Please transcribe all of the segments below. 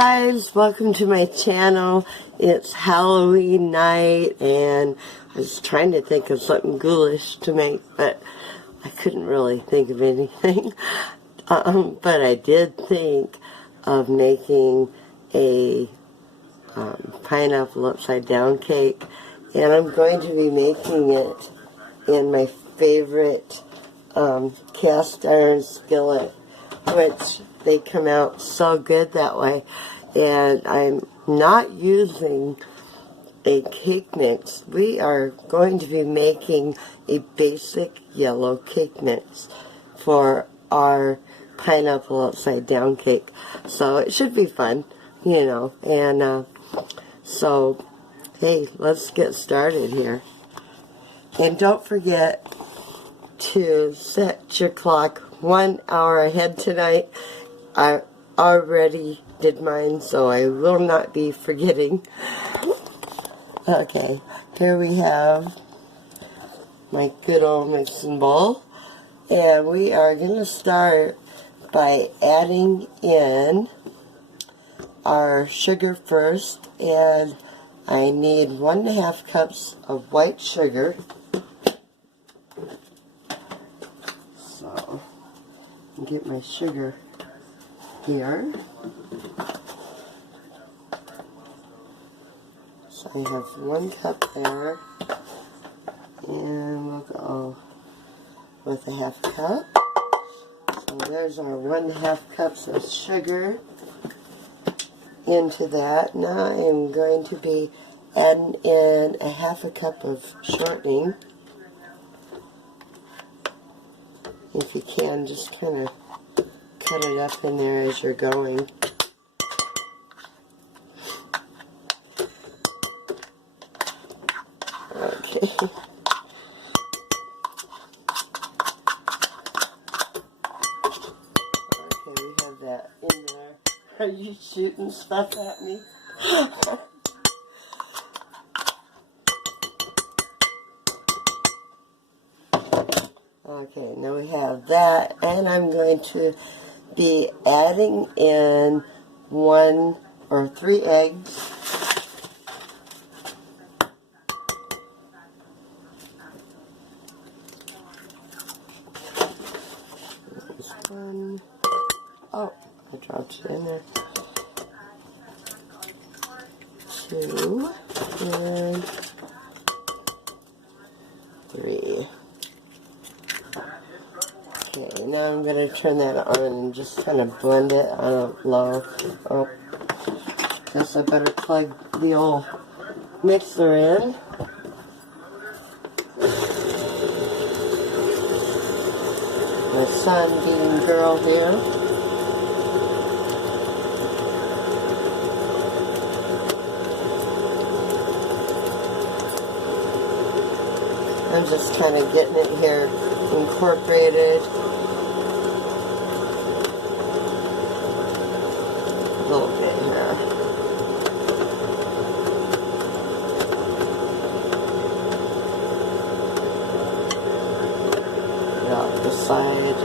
guys, welcome to my channel. It's Halloween night and I was trying to think of something ghoulish to make, but I couldn't really think of anything. But I did think of making a pineapple upside down cake, and I'm going to be making it in my favorite cast iron skillet, which they come out so good that way. And I'm not using a cake mix. We are going to be making a basic yellow cake mix for our pineapple upside down cake. So it should be fun, you know. And so, hey, let's get started here. And don't forget to set your clock 1 hour ahead tonight. I already did mine, so I will not be forgetting. Okay, here we have my good old mixing bowl, and we are going to start by adding in our sugar first, and I need 1.5 cups of white sugar. So, get my sugar here. So I have 1 cup there, and we'll go with 1/2 cup. So there's our 1.5 cups of sugar into that. Now I'm going to be adding in 1/2 cup of shortening. If you can, just kind of cut it up in there as you're going. Okay. Okay, we have that in there. Are you shooting stuff at me? Okay, now we have that, and I'm going to be adding in 1 or 3 eggs. There's 1. Oh, I dropped it in there. 2 and 3. Okay, now I'm going to turn that on and just kind of blend it on a low. Oh, guess I better plug the old mixer in. My son being girl here. I'm just kind of getting it here incorporated. A little bit here. Get off the side.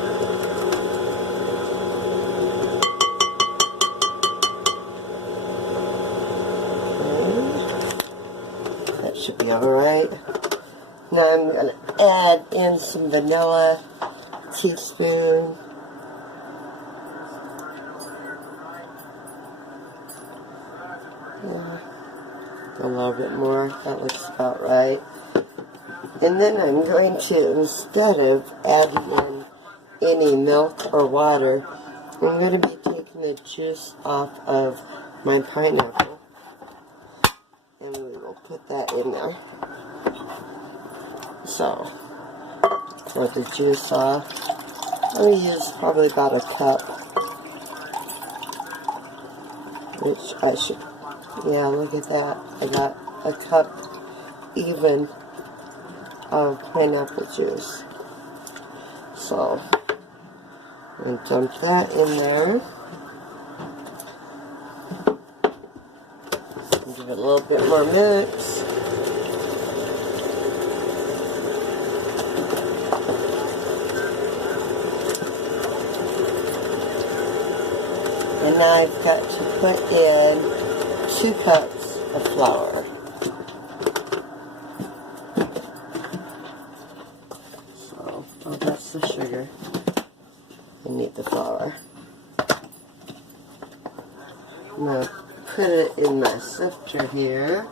Okay. That should be alright. Now I'm going to add in some vanilla, teaspoon. Yeah, a little bit more, that looks about right. And then I'm going to, instead of adding in any milk or water, I'm going to be taking the juice off of my pineapple. And we will put that in there. So, pour the juice off. I'm going to use probably about 1 cup. Which I should, yeah, look at that. I got 1 cup even of pineapple juice. So, I'm going to dump that in there. Give it a little bit more mix. And now I've got to put in 2 cups of flour. So, oh, that's the sugar. I need the flour. I'm going to put it in my sifter here.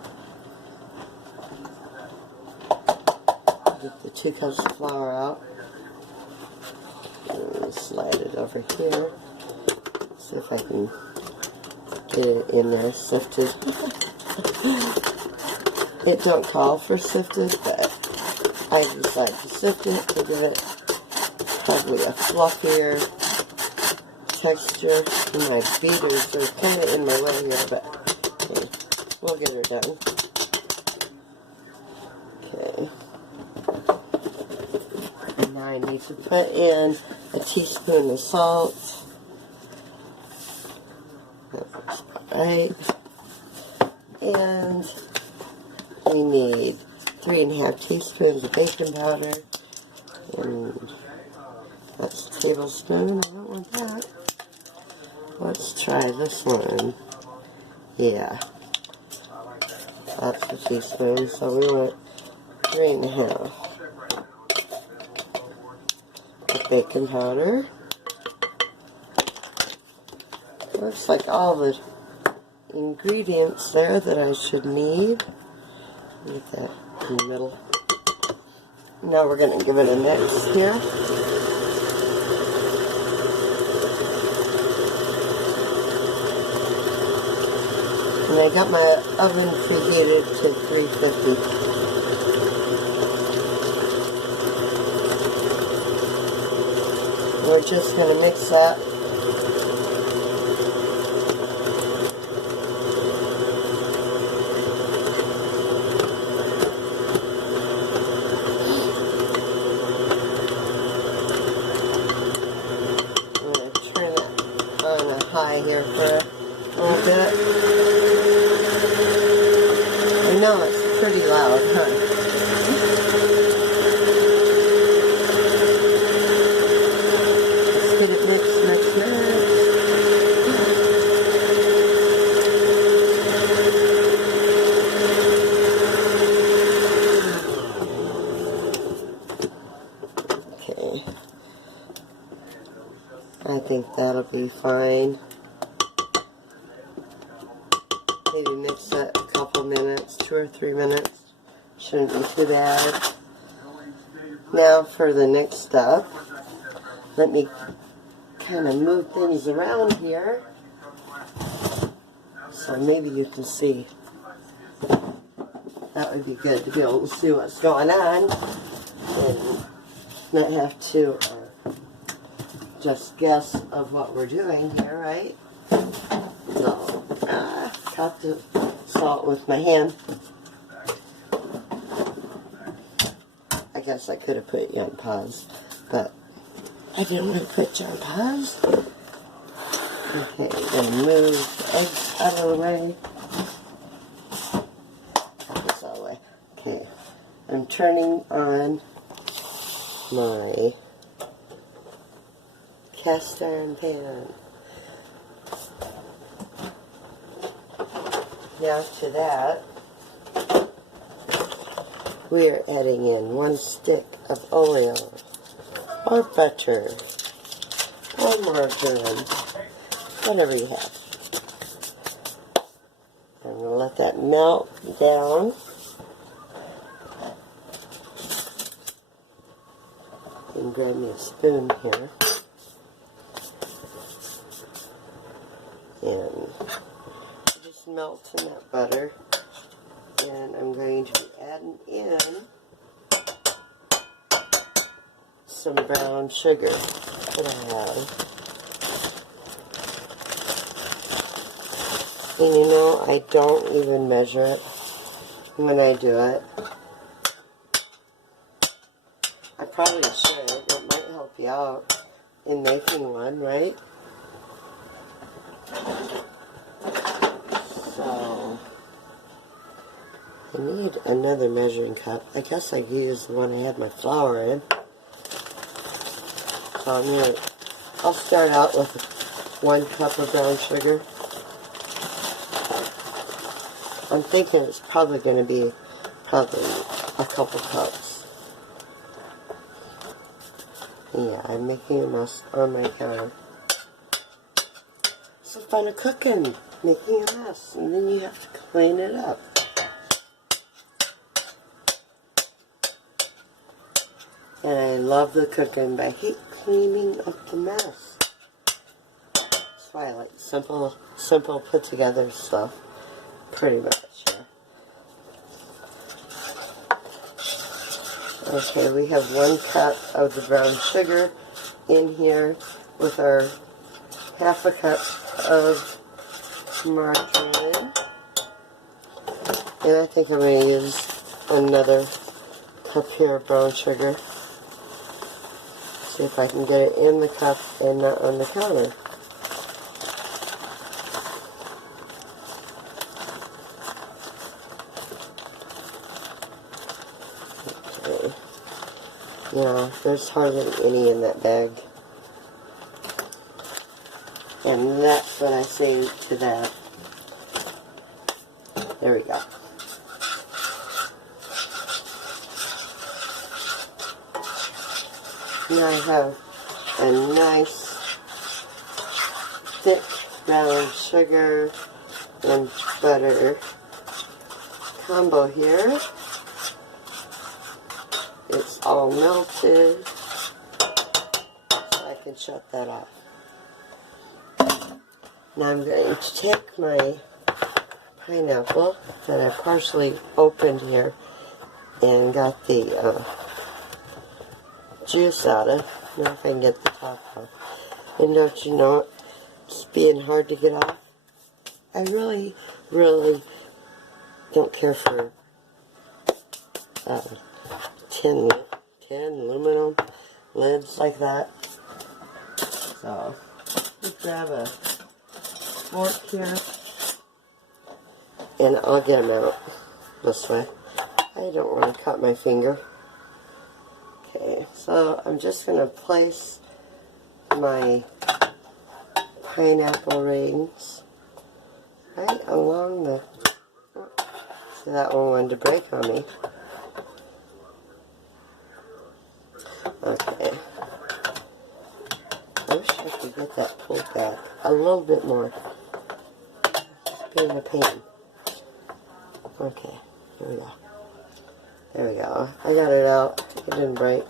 Get the 2 cups of flour out. And slide it over here. See if I can get it in there sifted. It don't call for sifted, but I decided to sift it to give it probably a fluffier texture. And my beaters are kind of in my way here, but okay, we'll get her done. Okay. And now I need to put in a teaspoon of salt. That's right. And we need 3½ teaspoons of baking powder. And that's a tablespoon. I don't want that. Let's try this one. Yeah. That's a teaspoon. So we want 3½ of baking powder. Looks like all the ingredients there that I should need. Get that in the middle. Now we're going to give it a mix here. And I got my oven preheated to 350. We're just going to mix that. I'm going to turn it on a high here for a little bit. I know it's pretty loud, huh? Let's get it mixed, mixed, mixed. Okay. I think that'll be fine. Maybe mix that a couple minutes, 2 or 3 minutes. Shouldn't be too bad. Now for the next step, let me kind of move things around here so maybe you can see. That would be good to be able to see what's going on and not have to just guess of what we're doing here, right? So, caught the salt with my hand. I guess I could have put you on pause, but I didn't want to put you on pause. Okay, then move the eggs out of the way. This out of the way. Okay, I'm turning on my cast iron pan. Now to that, we are adding in 1 stick of oil, or butter, or margarine, whatever you have. I'm going to let that melt down. And grab me a spoon here. And just melt in that butter. And I'm going to be adding in some brown sugar that I have. And you know, I don't even measure it when I do it. I probably should. It might help you out in making one, right? So, I need another measuring cup. I guess I could use the one I had my flour in. So I'll start out with 1 cup of brown sugar. I'm thinking it's probably going to be a couple cups. Yeah, I'm making a mess on my counter. It's the fun of cooking, making a mess, and then you have to clean it up. And I love the cooking, but I hate cleaning up the mess. That's why I like simple put together stuff, pretty much. Yeah. Okay, we have 1 cup of the brown sugar in here with our half a cup of margarine. And I think I'm going to use another cup here of brown sugar. See if I can get it in the cup and not on the counter. Okay. Yeah, there's hardly any in that bag. And that's what I say to that. There we go. Now I have a nice thick brown sugar and butter combo here. It's all melted, so I can shut that off. Now I'm going to take my pineapple that I partially opened here and got the juice out of. Now if I can get the top off. And don't you know, it's being hard to get off. I really don't care for tin aluminum lids like that. So just grab a fork here and I'll get them out this way. I don't want to cut my finger. Okay, so I'm just going to place my pineapple rings right along the... So that one wanted to break on me. Okay. I wish I could get that pulled back a little bit more. It's being a pain. Okay, here we go. There we go. I got it out. It didn't break.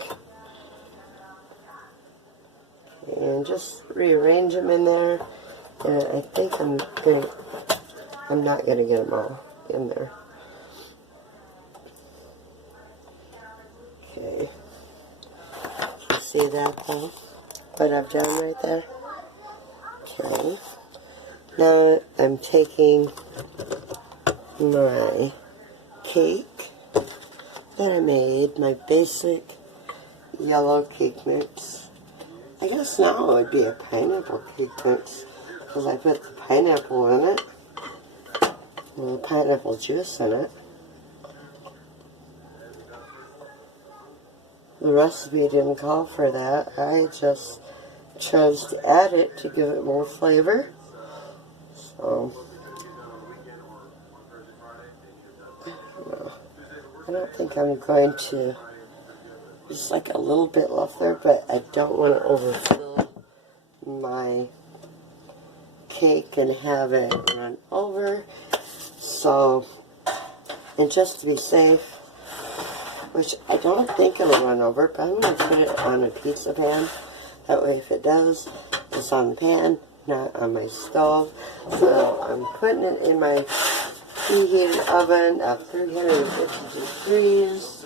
Okay, and just rearrange them in there. And I think I'm not gonna get them all in there. Okay. You see that though? What I've done right there? Okay. Now I'm taking my cake that I made, my basic yellow cake mix. I guess now it would be a pineapple cake mix because I put the pineapple in it and the pineapple juice in it. The recipe didn't call for that. I just chose to add it to give it more flavor. So I don't think I'm going to, just like a little bit left there, but I don't want to overfill my cake and have it run over. So, and just to be safe, which I don't think it'll run over, but I'm going to put it on a pizza pan. That way if it does, it's on the pan, not on my stove. So I'm putting it in my preheated oven of 350 degrees,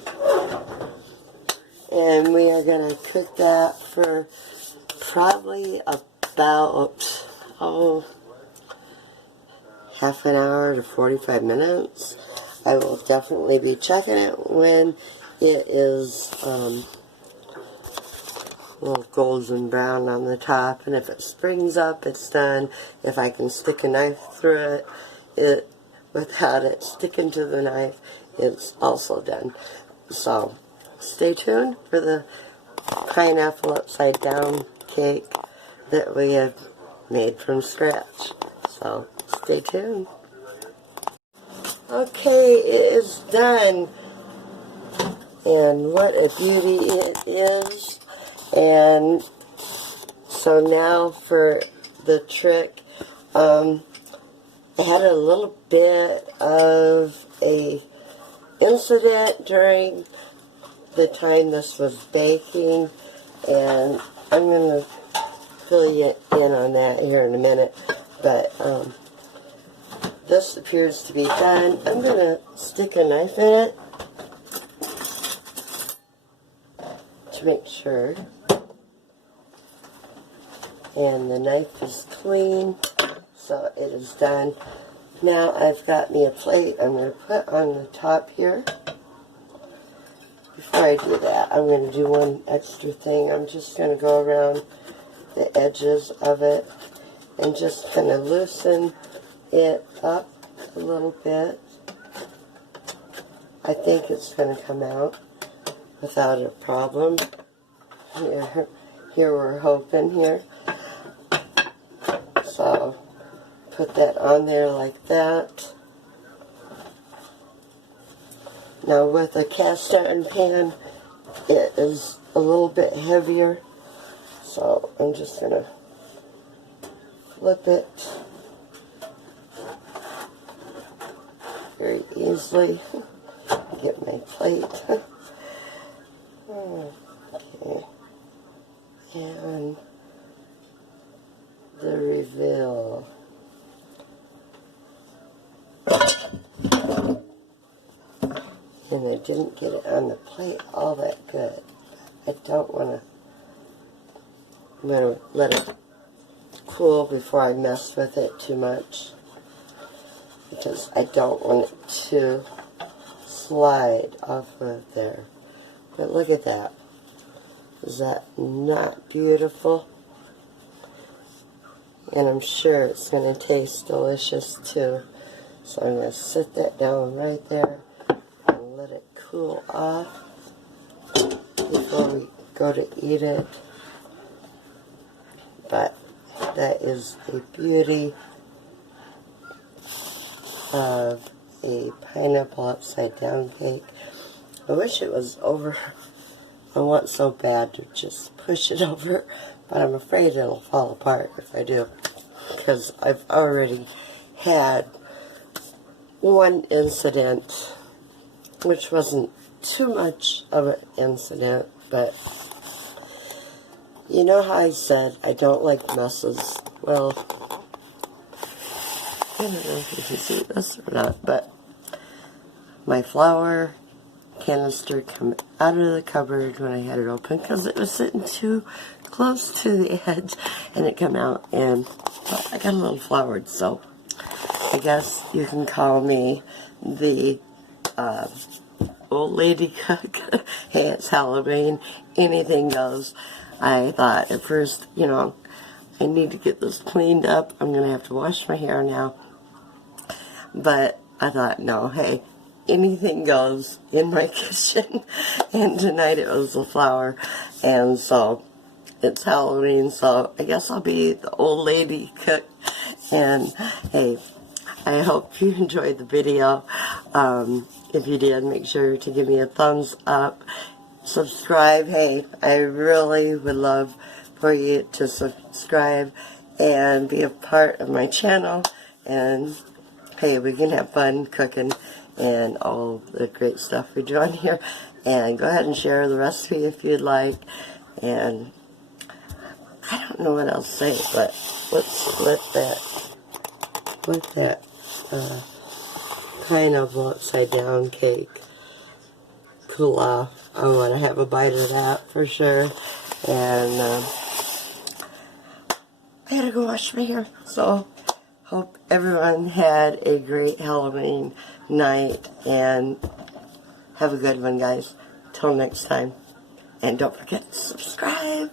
and we are going to cook that for probably about half an hour to 45 minutes. I will definitely be checking it when it is a little golden brown on the top, and if it springs up, it's done. If I can stick a knife through it without it sticking to the knife, it's also done. So stay tuned for the pineapple upside down cake that we have made from scratch. So stay tuned. Okay, it is done. And what a beauty it is. And so now for the trick, I had a little bit of a incident during the time this was baking, and I'm going to fill you in on that here in a minute. But this appears to be done. I'm going to stick a knife in it to make sure. And the knife is clean, so it is done. Now I've got me a plate I'm going to put on the top here. Before I do that, I'm going to do one extra thing. I'm just going to go around the edges of it and just kind of loosen it up a little bit. I think it's going to come out without a problem. Here we're hoping here. So put that on there like that. Now with a cast iron pan, it is a little bit heavier, so I'm just going to flip it very easily. Get my plate. Okay. And the reveal. And I didn't get it on the plate all that good. I don't want to. I'm going to let it cool before I mess with it too much, because I don't want it to slide off of there. But look at that. Is that not beautiful? And I'm sure it's going to taste delicious too. So I'm going to set that down right there and let it cool off before we go to eat it. But that is a beauty of a pineapple upside down cake. I wish it was over. I want so bad to just push it over, but I'm afraid it'll fall apart if I do, because I've already had one incident, which wasn't too much of an incident, but you know how I said I don't like messes? Well, I don't know if you can see this or not, but my flour canister come out of the cupboard when I had it open because it was sitting too close to the edge, and it come out, and well, I got a little floured, so I guess you can call me the old lady cook. Hey, it's Halloween, anything goes. I thought at first, you know, I need to get this cleaned up. I'm going to have to wash my hair now. But I thought, no, hey, anything goes in my kitchen. And tonight it was the flour. And so it's Halloween, so I guess I'll be the old lady cook. And hey, I hope you enjoyed the video. If you did, make sure to give me a thumbs up. Subscribe. Hey, I really would love for you to subscribe and be a part of my channel. And hey, we can have fun cooking and all the great stuff we do on here. And go ahead and share the recipe if you'd like. And I don't know what else to say, but let's let that pineapple upside down cake cool off. I want to have a bite of that for sure. And I gotta go wash my hair. So hope everyone had a great Halloween night, and have a good one, guys. Till next time. And don't forget to subscribe.